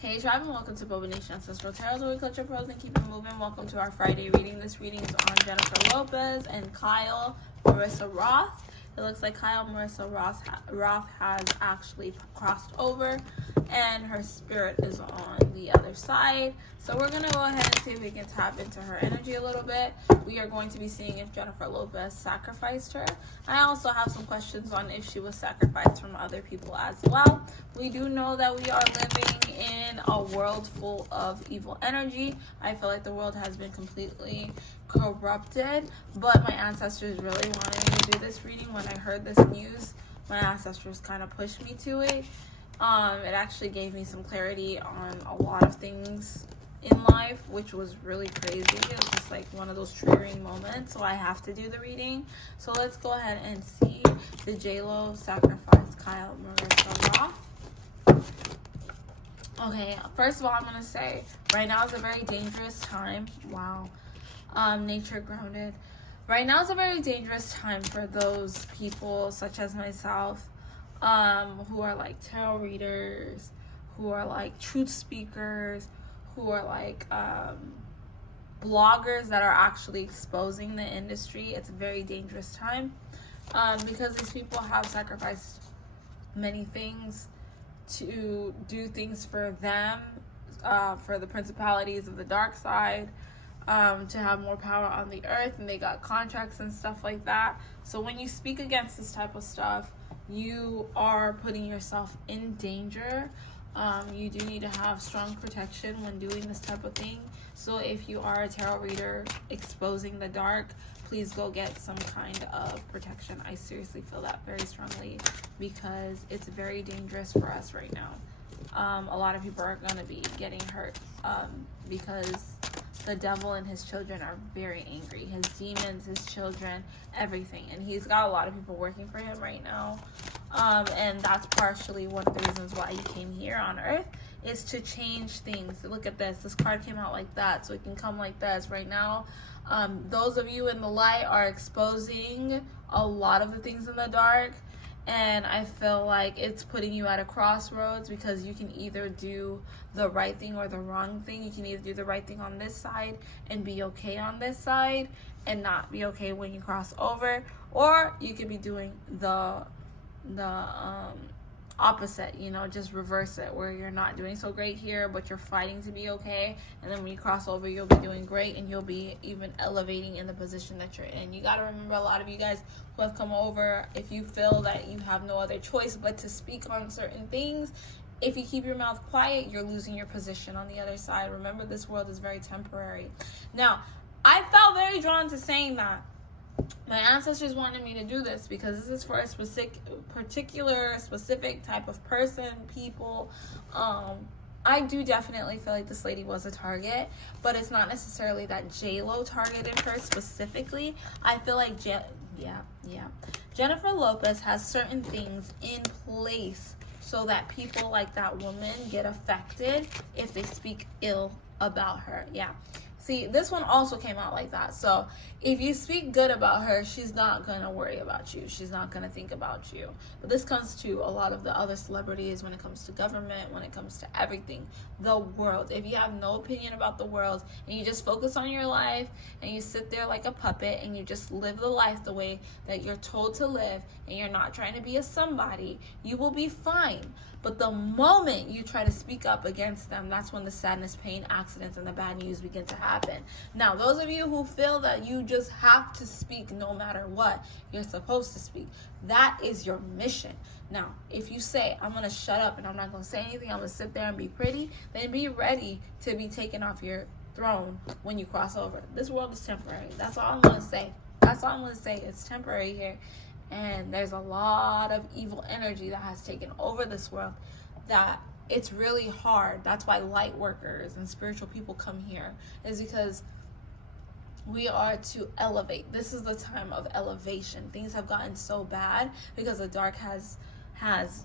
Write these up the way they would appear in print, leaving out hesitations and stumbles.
Hey tribe, and welcome to Bobo-Nesha Ancestral Tarot, where we culture pros and keep it moving. Welcome to our Friday reading. This reading is on Jennifer Lopez and Kyle Marissa Roth. It looks like Kyle Marissa Roth has actually crossed over, and her spirit is on the other side. So we're going to go ahead and see if we can tap into her energy a little bit. We are going to be seeing if Jennifer Lopez sacrificed her. I also have some questions on if she was sacrificed from other people as well. We do know that we are living in a world full of evil energy. I feel like the world has been completely corrupted, but my ancestors really wanted me to do this reading. When I heard this news, my ancestors kind of pushed me to it. It actually gave me some clarity on a lot of things in life, which was really crazy. It was just like one of those triggering moments, so I have to do the reading. So let's go ahead and see the J-Lo sacrifice Kyle Marissa Roth. Okay, first of all, I'm going to say right now is a very dangerous time. Wow. Nature grounded. Right now is a very dangerous time for those people such as myself, who are like tarot readers, who are like truth speakers, who are like bloggers that are actually exposing the industry. It's a very dangerous time because these people have sacrificed many things to do things for them, for the principalities of the dark side, to have more power on the earth, and they got contracts and stuff like that. So when you speak against this type of stuff, you are putting yourself in danger. You do need to have strong protection when doing this type of thing. So if you are a tarot reader exposing the dark, please go get some kind of protection. I seriously feel that very strongly because it's very dangerous for us right now. A lot of people are going to be getting hurt because the devil and his children are very angry. His demons, his children, everything. And he's got a lot of people working for him right now. And that's partially one of the reasons why he came here on Earth, is to change things. Look at this. This card came out like that, so it can come like this. Right now, those of you in the light are exposing a lot of the things in the dark. And I feel like it's putting you at a crossroads because you can either do the right thing or the wrong thing. You can either do the right thing on this side and be okay on this side and not be okay when you cross over, or you could be doing the opposite, just reverse it, where you're not doing so great here but you're fighting to be okay, and then when you cross over you'll be doing great and you'll be even elevating in the position that you're in. You got to remember, a lot of you guys who have come over, if you feel that you have no other choice but to speak on certain things, if you keep your mouth quiet, you're losing your position on the other side. Remember, this world is very temporary. Now, I felt very drawn to saying that my ancestors wanted me to do this because this is for a specific type of person, people. I do definitely feel like this lady was a target, but it's not necessarily that J-Lo targeted her specifically. I feel like Jennifer Lopez has certain things in place so that people like that woman get affected if they speak ill about her. Yeah. See, this one also came out like that. So if you speak good about her, she's not going to worry about you. She's not going to think about you. But this comes to a lot of the other celebrities, when it comes to government, when it comes to everything, the world. If you have no opinion about the world and you just focus on your life and you sit there like a puppet and you just live the life the way that you're told to live and you're not trying to be a somebody, you will be fine. But the moment you try to speak up against them, that's when the sadness, pain, accidents, and the bad news begin to happen. Now, those of you who feel that you just have to speak no matter what, you're supposed to speak. That is your mission. Now, if you say, I'm going to shut up and I'm not going to say anything, I'm going to sit there and be pretty, then be ready to be taken off your throne when you cross over. This world is temporary. That's all I'm going to say. That's all I'm going to say. It's temporary here. And there's a lot of evil energy that has taken over this world that it's really hard. That's why light workers and spiritual people come here, is because we are to elevate. This is the time of elevation. Things have gotten so bad because the dark has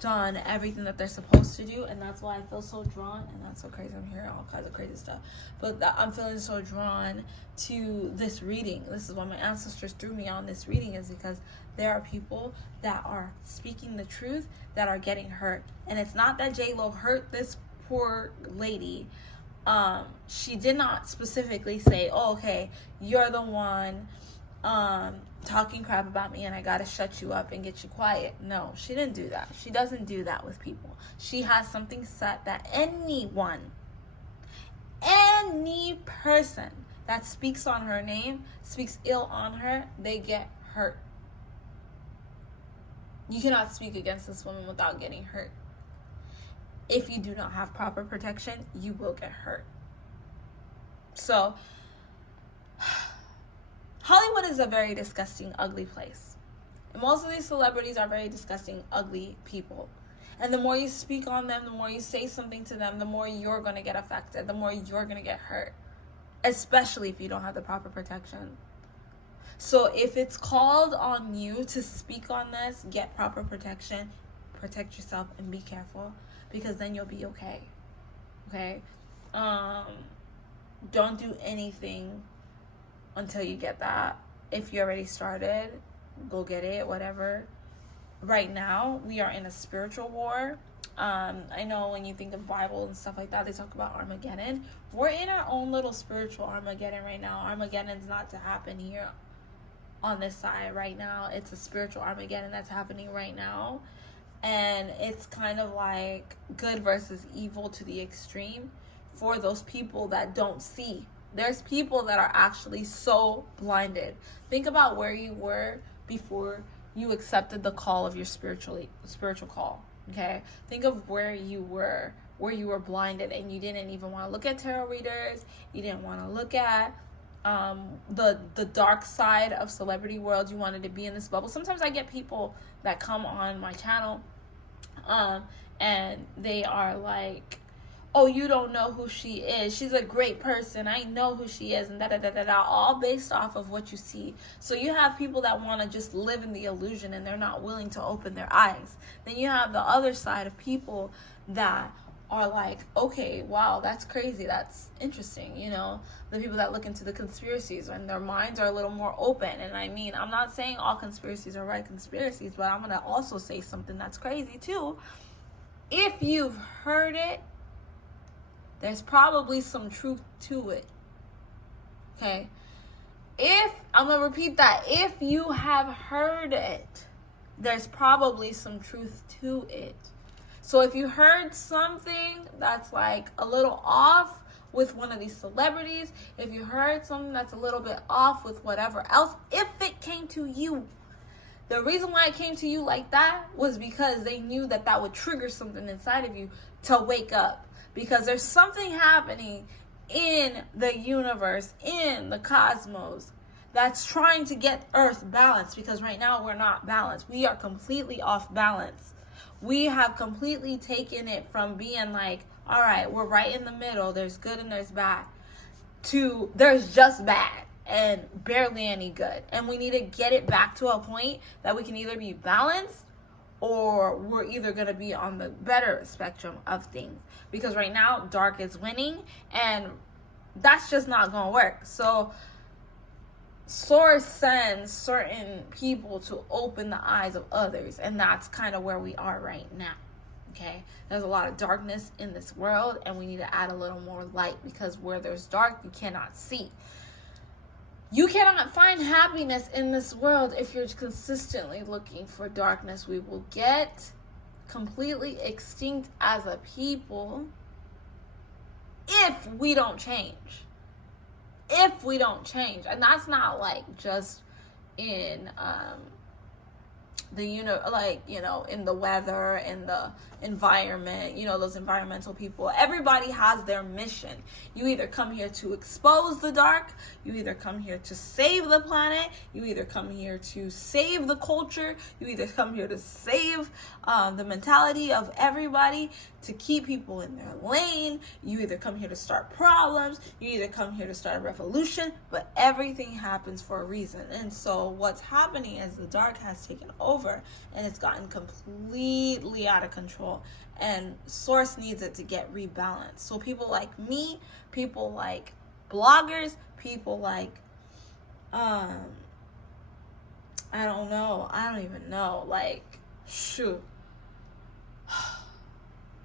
done everything that they're supposed to do, and that's why I feel so drawn. And that's so crazy. I'm hearing all kinds of crazy stuff, but I'm feeling so drawn to this reading. This is why my ancestors threw me on this reading, is because there are people that are speaking the truth that are getting hurt. And it's not that J-Lo hurt this poor lady, she did not specifically say, oh, okay, you're the one talking crap about me and I gotta shut you up and get you quiet. No, she didn't do that. She doesn't do that with people. She has something set that any person that speaks on her name, speaks ill on her, they get hurt. You cannot speak against this woman without getting hurt. If you do not have proper protection, you will get hurt. So, Hollywood is a very disgusting, ugly place. And most of these celebrities are very disgusting, ugly people. And the more you speak on them, the more you say something to them, the more you're going to get affected, the more you're going to get hurt. Especially if you don't have the proper protection. So if it's called on you to speak on this, get proper protection, protect yourself, and be careful. Because then you'll be okay. Okay? Don't do anything until you get that. If you already started, go get it, whatever. Right now, we are in a spiritual war. I know when you think of Bible and stuff like that, they talk about Armageddon. We're in our own little spiritual Armageddon right now. Armageddon's not to happen here on this side right now. It's a spiritual Armageddon that's happening right now. And it's kind of like good versus evil to the extreme for those people that don't see. There's people that are actually so blinded. Think about where you were before you accepted the call of your spiritual call. Okay? Think of where you were blinded and you didn't even want to look at tarot readers. You didn't want to look at the dark side of celebrity world. You wanted to be in this bubble. Sometimes I get people that come on my channel and they are like, oh, you don't know who she is. She's a great person. I know who she is, and da-da-da-da-da, all based off of what you see. So you have people that want to just live in the illusion, and they're not willing to open their eyes. Then you have the other side of people that are like, okay, wow, that's crazy. That's interesting. You know, the people that look into the conspiracies and their minds are a little more open. And I mean, I'm not saying all conspiracies are right conspiracies, but I'm going to also say something that's crazy too. If you've heard it, there's probably some truth to it. Okay? I'm going to repeat that. If you have heard it, there's probably some truth to it. So if you heard something that's like a little off with one of these celebrities, if you heard something that's a little bit off with whatever else, if it came to you, the reason why it came to you like that was because they knew that that would trigger something inside of you to wake up. Because there's something happening in the universe, in the cosmos, that's trying to get Earth balanced. Because right now we're not balanced. We are completely off balance. We have completely taken it from being like, all right, we're right in the middle. There's good and there's bad. To there's just bad and barely any good. And we need to get it back to a point that we can either be balanced or we're either going to be on the better spectrum of things. Because right now, dark is winning, and that's just not going to work. So, Source sends certain people to open the eyes of others, and that's kind of where we are right now. Okay? There's a lot of darkness in this world, and we need to add a little more light, because where there's dark, you cannot see. You cannot find happiness in this world if you're consistently looking for darkness. We will get completely extinct as a people if we don't change. If we don't change. And that's not like just in in the weather, in the environment, those environmental people. Everybody has their mission. You either come here to expose the dark, you either come here to save the planet, you either come here to save the culture, you either come here to save the mentality of everybody, to keep people in their lane, you either come here to start problems, you either come here to start a revolution, but everything happens for a reason. And so what's happening is the dark has taken over and it's gotten completely out of control, and Source needs it to get rebalanced. So people like me, people like bloggers, people like I don't even know, like shoot,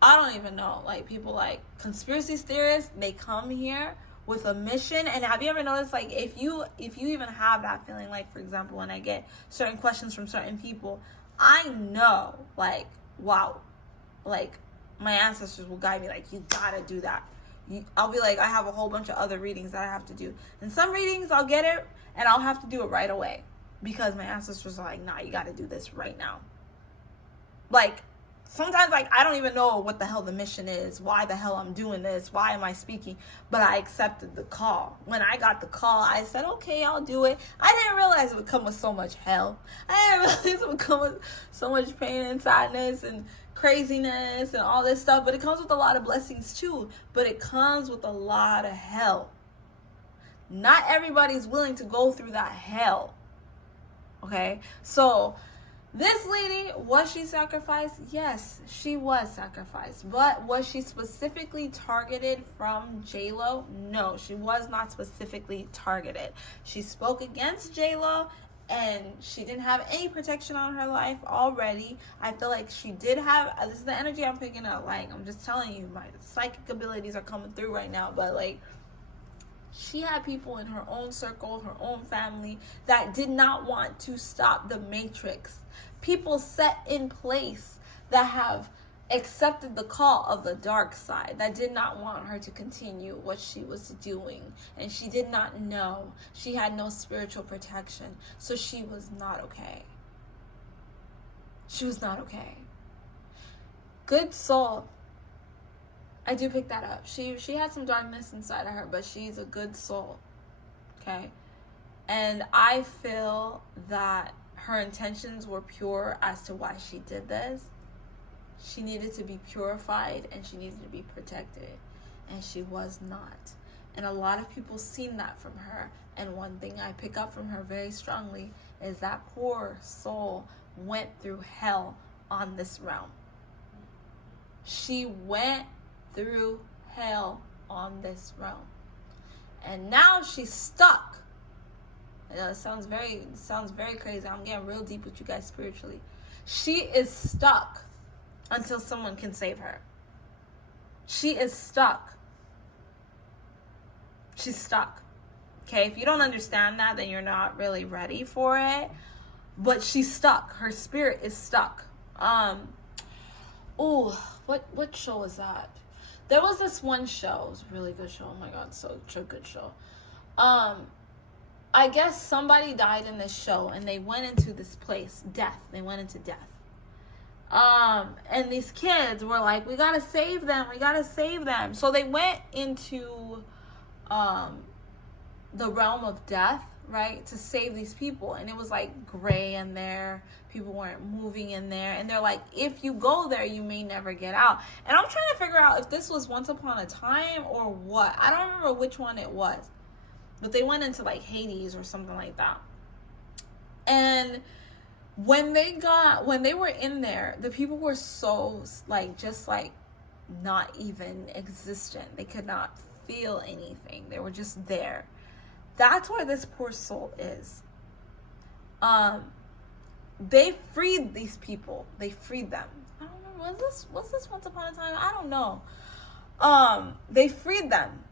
I don't even know. Like, people like conspiracy theorists, they come here with a mission. And have you ever noticed, like, if you even have that feeling, like, for example, when I get certain questions from certain people, I know, like, wow, like, my ancestors will guide me, like, you gotta do that. I'll be like, I have a whole bunch of other readings that I have to do. And some readings, I'll get it, and I'll have to do it right away. Because my ancestors are like, nah, you gotta do this right now. Like, sometimes, like, I don't even know what the hell the mission is, why the hell I'm doing this, why am I speaking, but I accepted the call. When I got the call, I said, okay, I'll do it. I didn't realize it would come with so much hell. I didn't realize it would come with so much pain and sadness and craziness and all this stuff, but it comes with a lot of blessings too, but it comes with a lot of hell. Not everybody's willing to go through that hell. Okay, so this lady, was she sacrificed? Yes, she was sacrificed. But was she specifically targeted from J-Lo? No, she was not specifically targeted. She spoke against J-Lo, and she didn't have any protection on her life already. I feel like she did have, this is the energy I'm picking up. Like, I'm just telling you, my psychic abilities are coming through right now. But, like, she had people in her own circle, her own family, that did not want to stop the matrix. People set in place that have accepted the call of the dark side, that did not want her to continue what she was doing. And she did not know. She had no spiritual protection. So she was not okay. She was not okay. Good soul. I do pick that up. She had some darkness inside of her, but she's a good soul. Okay? And I feel that her intentions were pure as to why she did this. She needed to be purified and she needed to be protected. And she was not. And a lot of people seen that from her. And one thing I pick up from her very strongly is that poor soul went through hell on this realm. She went through hell on this realm. And now she's stuck. It sounds very crazy. I'm getting real deep with you guys spiritually. She is stuck until someone can save her. She is stuck. She's stuck. Okay, if you don't understand that, then you're not really ready for it. But she's stuck. Her spirit is stuck. What show is that? There was this one show. It was a really good show. Oh my god, such a good show. I guess somebody died in this show and they went into this place, death. They went into death. And these kids were like, we gotta save them. We gotta save them. So they went into the realm of death, right, to save these people. And it was like gray in there. People weren't moving in there. And they're like, if you go there, you may never get out. And I'm trying to figure out if this was Once Upon a Time or what. I don't remember which one it was. But they went into like Hades or something like that. And when they were in there, the people were so like, just like not even existent. They could not feel anything. They were just there. That's where this poor soul is. They freed these people. They freed them. I don't remember. Was this Once Upon a Time? I don't know. They freed them.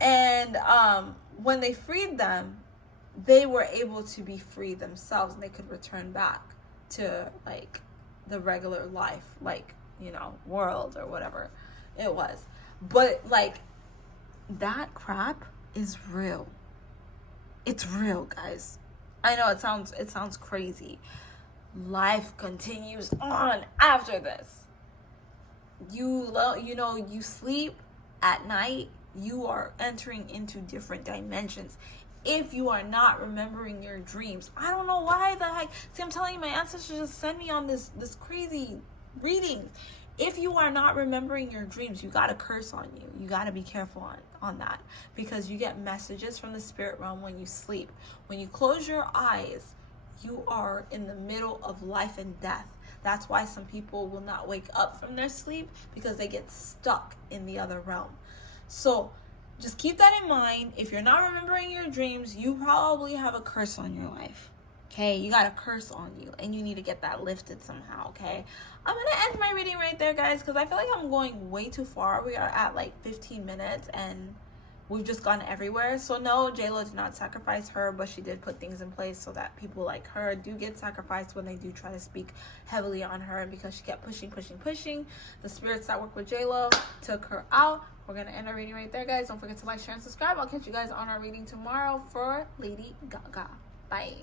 And when they freed them, they were able to be free themselves and they could return back to like the regular life, like, you know, world or whatever it was. But like, that crap is real. It's real, guys. I know it sounds crazy. Life continues on after this. You sleep at night, you are entering into different dimensions. If you are not remembering your dreams, I don't know why the heck. See, I'm telling you, my ancestors just sent me on this crazy reading. If you are not remembering your dreams, you got a curse on you. You got to be careful on that, because you get messages from the spirit realm when you sleep. When you close your eyes, you are in the middle of life and death. That's why some people will not wake up from their sleep, because they get stuck in the other realm. So just keep that in mind. If you're not remembering your dreams, you probably have a curse on your life. Okay, you got a curse on you, and you need to get that lifted somehow. Okay, I'm gonna end my reading right there, guys, because I feel like I'm going way too far. We are at like 15 minutes, and we've just gone everywhere. So no, J-Lo did not sacrifice her, but she did put things in place so that people like her do get sacrificed when they do try to speak heavily on her. And because she kept pushing, the spirits that work with J-Lo took her out. We're gonna end our reading right there, guys. Don't forget to like, share, and subscribe. I'll catch you guys on our reading tomorrow for Lady Gaga. Bye.